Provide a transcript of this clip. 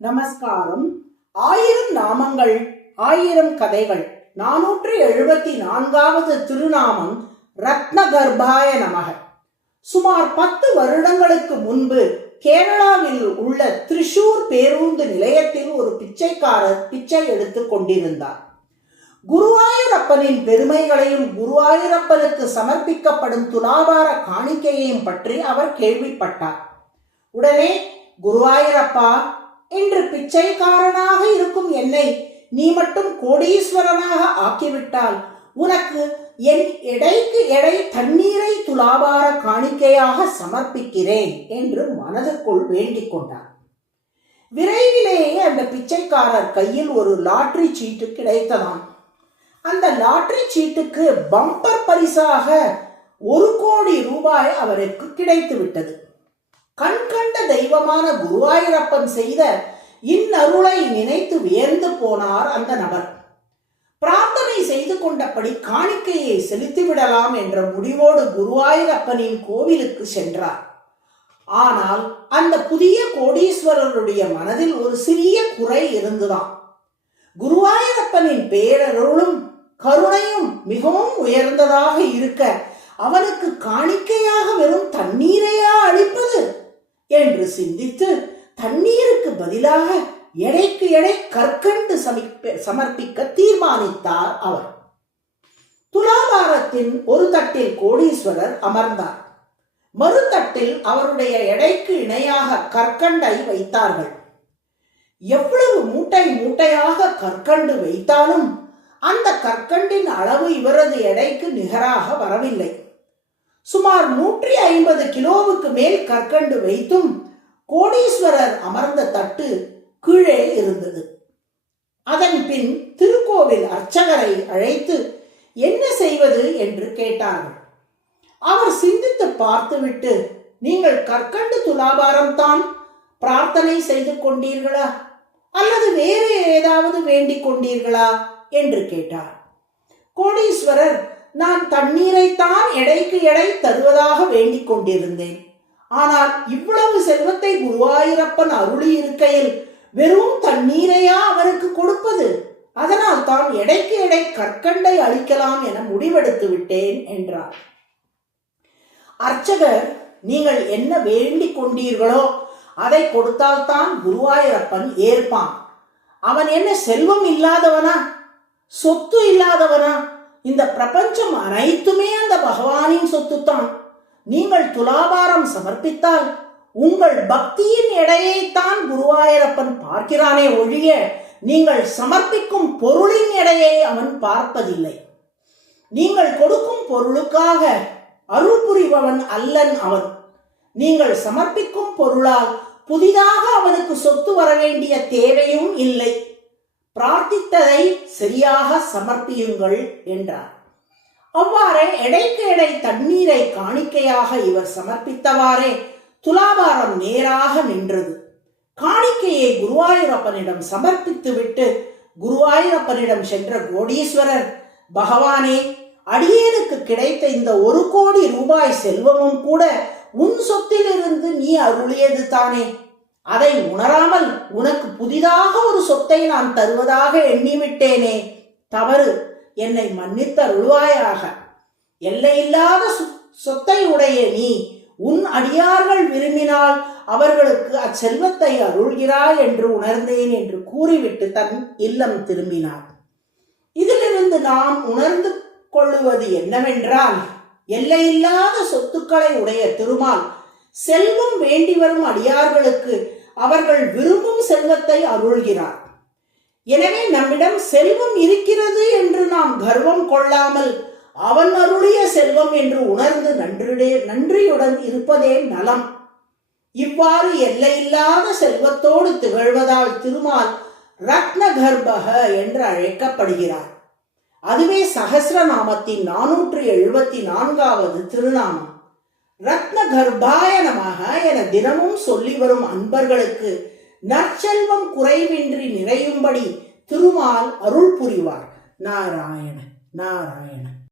நமஸ்காரம். 1000 நாமங்கள் 1000 கதைகள் 474வது திருநாமம் ரத்னகர்பாய நமக. சுமார் 10 வருடங்களுக்கு முன்பு கேரளாவில் உள்ள திரிசூர் பேருந்து நிலையத்தில் ஒரு பிச்சைக்காரர் பிச்சை எடுத்துக் கொண்டிருந்தார். குருவாயூரப்பனின் பெருமைகளையும் குருவாயூரப்பனுக்கு சமர்ப்பிக்கப்படும் துலாபார காணிக்கையையும் பற்றி அவர் கேள்விப்பட்டார். உடனே, குருவாயூரப்பா, இன்று பிச்சைக்காரனாக இருக்கும் என்னை நீ மட்டும் கோடீஸ்வரனாக ஆக்கிவிட்டால் உனக்கு என் எடைக்கு எடை தண்ணீரை துலாபார காணிக்கையாக சமர்ப்பிக்கிறேன் என்று மனதுக்குள் வேண்டிக் கொண்டார். விரைவிலேயே அந்த பிச்சைக்காரர் கையில் ஒரு லாட்டரி சீட்டு கிடைத்ததாம். அந்த லாட்டரி சீட்டுக்கு பம்பர் பரிசாக 1 கோடி ரூபாய் அவருக்கு கிடைத்து விட்டது. கண்கண்ட தெய்வமான குருவாயூரப்பன் செய்த இன்னருளை நினைத்து வியந்து போனார் அந்த நபர். பிரார்த்தனை செய்து கொண்டபடி காணிக்கையை செலுத்திவிடலாம் என்ற முடிவோடு குருவாயூரப்பனின் கோவிலுக்கு சென்றார். ஆனால் அந்த புதிய கோடீஸ்வரருடைய மனதில் ஒரு சிறிய குறை இருந்துதான். குருவாயூரப்பனின் பேரருளும் கருணையும் மிகவும் உயர்ந்ததாக இருக்க அவனுக்கு காணிக்கையாக வெறும் தண்ணீரையா அளிப்பது என்று சிந்தித்து தண்ணீருக்கு பதிலாக எடைக்கு எடை கற்கண்டு சமர்ப்பிக்க தீர்மானித்தார் அவர். துலாபாரத்தின் ஒரு தட்டில் கோடீஸ்வரர் அமர்ந்தார். மறு தட்டில் அவருடைய எடைக்கு இணையாக கற்கண்டை வைத்தார்கள். எவ்வளவு மூட்டை மூட்டையாக கற்கண்டு வைத்தாலும் அந்த கற்கண்டின் அளவு இவரது எடைக்கு நிகராக வரவில்லை. சுமார் 150 கிலோவுக்கு மேல் கற்கண்டு வைத்தும் கோடீஸ்வரர் அமர்ந்த தட்டு கீழே இருந்தது. அதன் பின் திருக்கோவில் அர்ச்சகரை அழைத்து என்ன செய்வது என்று கேட்டார்கள். அவர் சிந்தித்து பார்த்துவிட்டு, நீங்கள் கற்கண்டு துலாபாரம் தான் பிரார்த்தனை செய்து கொண்டீர்களா அல்லது வேறு ஏதாவது வேண்டிக் கொண்டீர்களா என்று கேட்டார். கோடீஸ்வரர், நான் தண்ணீரைத்தான் எடைக்கு எடை தருவதாக வேண்டிக் கொண்டிருந்தேன். ஆனால் இவ்வளவு செல்வத்தை குருவாயூரப்பன் அருளி இருக்கையில் வெறும் தண்ணீரையா அவருக்கு கொடுப்பது? அதனால் தான் எடைக்கு எடை கற்கண்டை அளிக்கலாம் என முடிவெடுத்து விட்டேன் என்றார். அர்ச்சகர், நீங்கள் என்ன வேண்டிக் கொண்டீர்களோ அதை கொடுத்தால்தான் குருவாயூரப்பன் ஏற்பான். அவன் என்ன செல்வம் இல்லாதவனா, சொத்து இல்லாதவனா? இந்த பிரபஞ்சம் அனைத்துமே அந்த பகவானின் சொத்துத்தான். நீங்கள் துலாபாரம் சமர்ப்பித்தால் உங்கள் பக்தியின் எடையைத்தான் குருவாயூரப்பன் பார்க்கிறானே ஒழிய நீங்கள் சமர்ப்பிக்கும் பொருளின் எடையை அவன் பார்ப்பதில்லை. நீங்கள் கொடுக்கும் பொருளுக்காக அருள் புரிபவன் அல்லன் அவன். நீங்கள் சமர்ப்பிக்கும் பொருளால் புதிதாக அவனுக்கு சொத்து வர வேண்டிய தேவையும் இல்லை. பிரார்த்தித்ததை சரியாக சமர்ப்பியுங்கள் என்றார். அவ்வாறே எடைக்கு எடை தண்ணீரை காணிக்கையாக இவர் சமர்ப்பித்தவாறே துலாபாரம் நேராக நின்றது. காணிக்கையை குருவாயூரப்பனிடம் சமர்ப்பித்துவிட்டு குருவாயூரப்பனிடம் சென்ற கோடீஸ்வரர், பகவானே, அடியேனுக்கு கிடைத்த இந்த 1 கோடி ரூபாய் செல்வமும் கூட உன் சொத்திலிருந்து நீ அருளியது தானே. அதை உணராமல் உனக்கு புதிதாக ஒரு சொத்தை நான் தருவதாக எண்ணிவிட்டேனே, தவறு, என்னை மன்னித்தருள்வாயாக. எல்லையில்லாத சொத்தை உடைய நீ உன் அடியார்கள் விரும்பினால் அவர்களுக்கு அச்செல்வத்தை அருள்கிறாய் என்று உணர்ந்தேன் என்று கூறிவிட்டு தன் இல்லம் திரும்பினார். இதிலிருந்து நாம் உணர்ந்து கொள்ளுவது என்னவென்றால், எல்லையில்லாத சொத்துக்களை உடைய திருமால் செல்வம் வேண்டி வரும் அடியார்களுக்கு அவர்கள் விரும்பும் செல்வத்தை அருள்கிறார். எனவே நம்மிடம் செல்வம் இருக்கிறது என்று நாம் கர்வம் கொள்ளாமல் அவன் அருளிய செல்வம் என்று உணர்ந்து நன்றியுடன் இருப்பதே நலம். இவ்வாறு எல்லையில்லாத செல்வத்தோடு திகழ்வதால் திருமால் ரத்னகர்பக என்று அழைக்கப்படுகிறார். அதுவே சஹஸ்ரநாமத்தின் 474வது திருநாமம். ரத்னகர்பாய நமக என தினமும் சொல்லி வரும் அன்பர்களுக்கு நற்செல்வம் குறைவின்றி நிறையும்படி திருமால் அருள் புரிவார். நாராயண நாராயண.